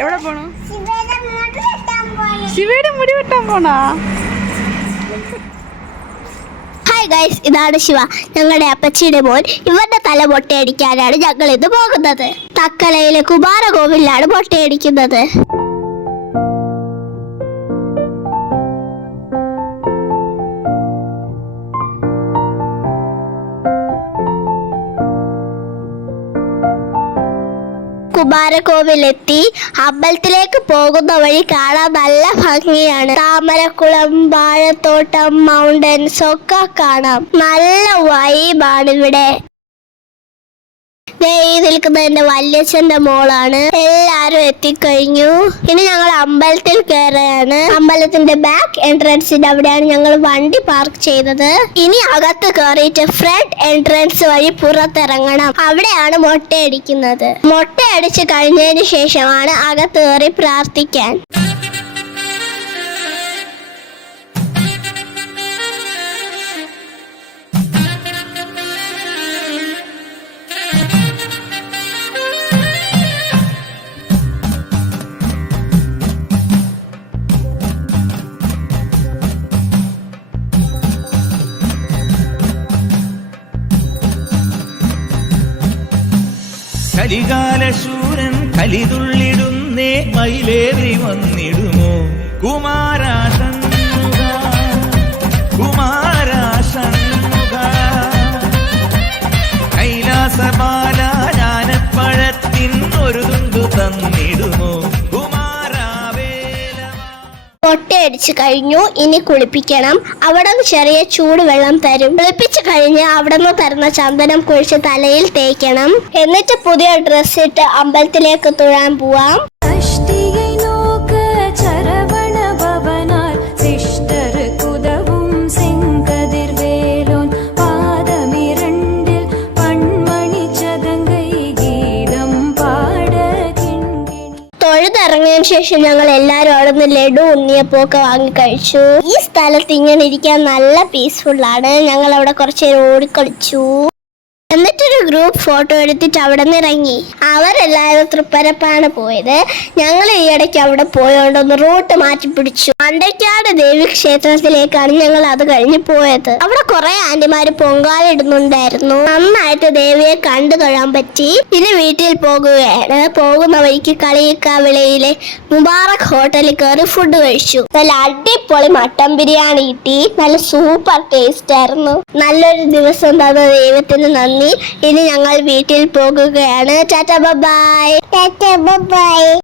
എവിടെ പോണു? ശിവയുടെ മുടി വെട്ടാൻ പോണാ? ഹായ് ഗൈസ്, ഇതാണ് ശിവ, ഞങ്ങളുടെ അപ്പച്ചിയുടെ മോൻ. ഇവരുടെ തല മൊട്ടയടിക്കാനാണ് ഞങ്ങൾ ഇന്ന് പോകുന്നത്. തക്കലയിലെ കുമാരകോവിലാണ് മൊട്ടയടിക്കുന്നത്. കുമാരകോവിലെത്തി അമ്പലത്തിലേക്ക് പോകുന്ന വഴി കാണാൻ നല്ല ഭംഗിയാണ്. താമരക്കുളം, വാഴത്തോട്ടം, മൗണ്ടൻസ് ഒക്കെ കാണാം. നല്ല വൈബാണ് ഇവിടെ. നിൽക്കുന്ന എന്റെ വല്യച്ഛന്റെ മോളാണ്. എല്ലാരും എത്തിക്കഴിഞ്ഞു. ഇനി ഞങ്ങൾ അമ്പലത്തിൽ കയറുകയാണ്. അമ്പലത്തിന്റെ ബാക്ക് എൻട്രൻസിന്റെ അവിടെയാണ് ഞങ്ങൾ വണ്ടി പാർക്ക് ചെയ്തത്. ഇനി അകത്ത് കയറിയിട്ട് ഫ്രണ്ട് എൻട്രൻസ് വഴി പുറത്തിറങ്ങണം. അവിടെയാണ് മൊട്ടയടിക്കുന്നത്. മൊട്ടയടിച്ച് കഴിഞ്ഞതിന് ശേഷമാണ് അകത്ത് കയറി പ്രാർത്ഥിക്കാൻ. കലികാലശൂരൻ കലിതുള്ളിടുന്നേ മയിലേറി വന്നിടുമോ കുമാരാഷൺമുഖ കുമാരാഷൺമുഖ കൈലാസബാല ജ്ഞാനപ്പഴത്തിൻ ഒരു തുണ്ടു തന്നിടുമോ മൊട്ടയടിച്ചു കഴിഞ്ഞു. ഇനി കുളിപ്പിക്കണം. അവിടെ നിന്ന് ചെറിയ ചൂടുവെള്ളം തരും. കുളിപ്പിച്ചു കഴിഞ്ഞ് അവിടെ നിന്ന് തരുന്ന ചന്ദനം കുഴിച്ച് തലയിൽ തേക്കണം. എന്നിട്ട് പുതിയ ഡ്രസ് ഇട്ട് അമ്പലത്തിലേക്ക് തൊഴാൻ പോവാം. തൊഴുതിറങ്ങിയതിനു ശേഷം ഞങ്ങൾ എല്ലാവരും അവിടെ നിന്ന് ലഡു, ഉണ്ണിയപ്പൊക്കെ വാങ്ങി കഴിച്ചു. ഈ സ്ഥലത്ത് ഇങ്ങനെ ഇരിക്കാൻ നല്ല പീസ്ഫുൾ ആണ്. ഞങ്ങൾ അവിടെ കുറച്ച് നേരം ഓടിക്കളിച്ചു. എന്നിട്ടൊരു ഗ്രൂപ്പ് ഫോട്ടോ എടുത്തിട്ട് അവിടെ നിന്ന് ഇറങ്ങി. അവരെല്ലാവരും തൃപ്പരപ്പാണ് പോയത്. ഞങ്ങൾ ഈ ഇടയ്ക്ക് അവിടെ പോയോണ്ടൊന്ന് റൂട്ട് മാറ്റി പിടിച്ചു. മണ്ടയ്ക്കാട് ദേവി ക്ഷേത്രത്തിലേക്കാണ് ഞങ്ങൾ അത് കഴിഞ്ഞ് പോയത്. അവിടെ കുറെ ആന്റിമാര് പൊങ്കാല ഇടുന്നുണ്ടായിരുന്നു. നന്നായിട്ട് ദേവിയെ കണ്ടു തൊഴാൻ പറ്റി. ഇനി വീട്ടിൽ പോകുകയാണ്. പോകുന്ന വഴിക്ക് കളിയിക്കാവിളയിലെ മുബാറക് ഹോട്ടലിൽ കയറി ഫുഡ് കഴിച്ചു. നല്ല അടിപൊളി മട്ടൻ ബിരിയാണി കിട്ടി. നല്ല സൂപ്പർ ടേസ്റ്റ് ആയിരുന്നു. നല്ലൊരു ദിവസം തന്ന ദൈവത്തിന് നന്ദി. ഇനി ഞങ്ങൾ വീട്ടിൽ പോകുകയാണ്. Tata bye bye.